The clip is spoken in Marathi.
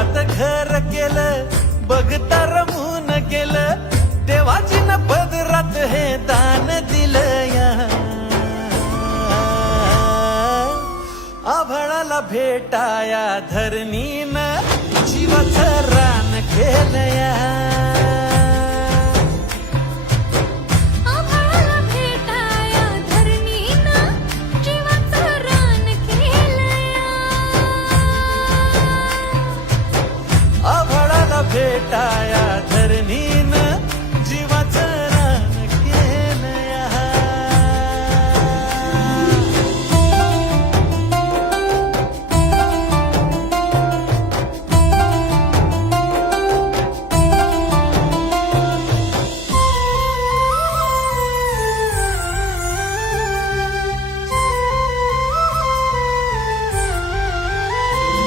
डोंगरात घर केलं बघता रमून गेलं देवाजीनं पदरात हे दान दिलं या आभाळाला भेटाया धरणीनं जीवाचं रान केलं या आभाळाला भेटाया धरणीनं जीवाचं रान केलंया. आभाळाला भेटाया